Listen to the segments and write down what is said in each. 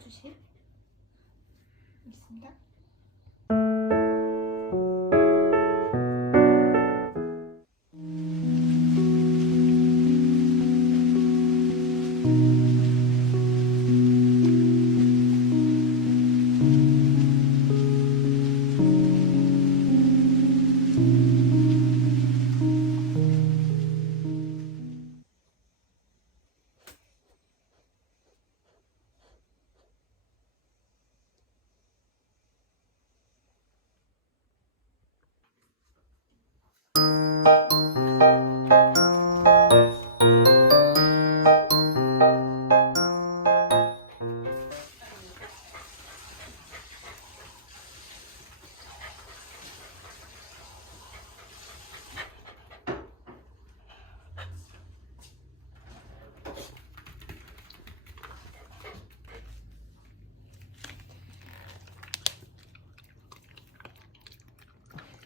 닦아주실? 있습니다.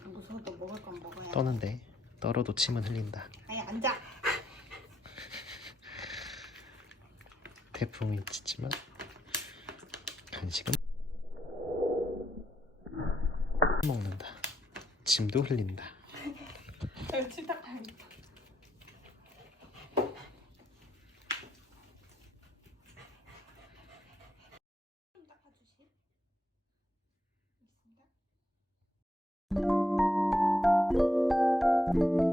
무서워도 먹을 건 먹어야. 떠는데 떨어도 침은 흘린다. 아니 앉아. 태풍이 짖지만 간식은 먹는다. 침도 흘린다. 침 닦아야겠다. 좀 닦아주실? 있습니다.